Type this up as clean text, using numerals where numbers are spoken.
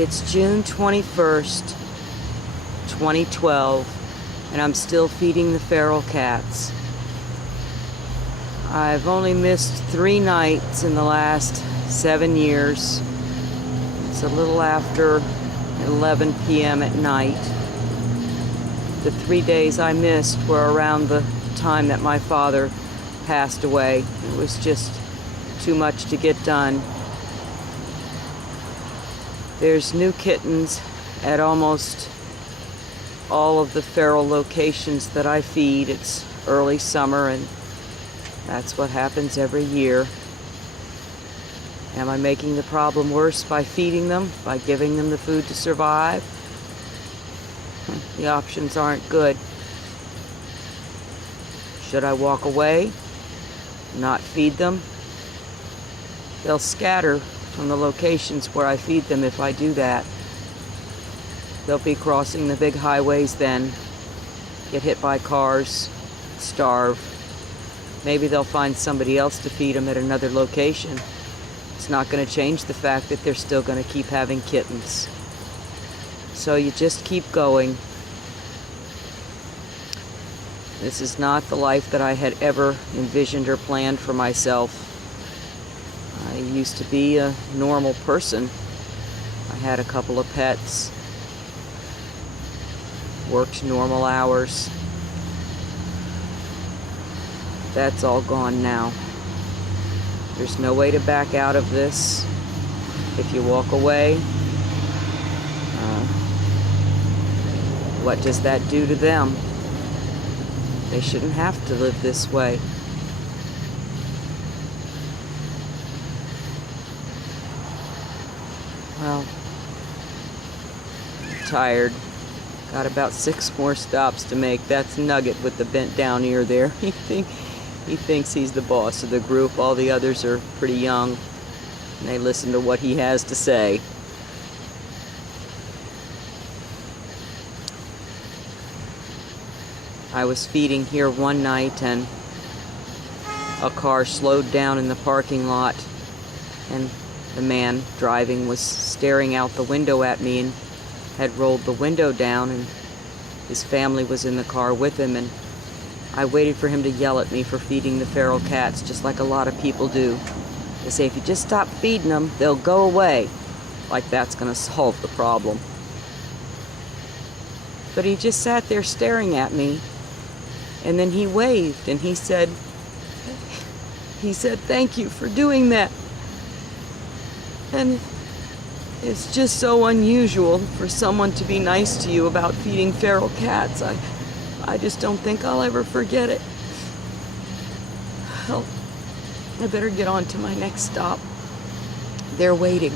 It's June 21st, 2012, and I'm still feeding the feral cats. I've only missed 3 nights in the last 7 years. It's a little after 11 p.m. at night. The 3 days I missed were around the time that my father passed away. It was just too much to get done. There's new kittens at almost all of the feral locations that I feed. It's early summer, and that's what happens every year. Am I making the problem worse by feeding them, by giving them the food to survive? The options aren't good. Should I walk away, not feed them? They'll scatter from the locations where I feed them if I do that. They'll be crossing the big highways then, get hit by cars, starve. Maybe they'll find somebody else to feed them at another location. It's not going to change the fact that they're still going to keep having kittens. So you just keep going. This is not the life that I had ever envisioned or planned for myself. I used to be a normal person. I had a couple of pets, worked normal hours. That's all gone now. There's no way to back out of this. If you walk away, what does that do to them? They shouldn't have to live this way. Well, I'm tired. Got about 6 more stops to make. That's Nugget with the bent down ear there. He thinks he's the boss of the group. All the others are pretty young, and they listen to what he has to say. I was feeding here one night, and a car slowed down in the parking lot, and the man driving was staring out the window at me and had rolled the window down, and his family was in the car with him, and I waited for him to yell at me for feeding the feral cats, just like a lot of people do. They say, if you just stop feeding them, they'll go away. Like that's going to solve the problem. But he just sat there staring at me, and then he waved, and he said, thank you for doing that. And it's just so unusual for someone to be nice to you about feeding feral cats. I just don't think I'll ever forget it. Well, I better get on to my next stop. They're waiting.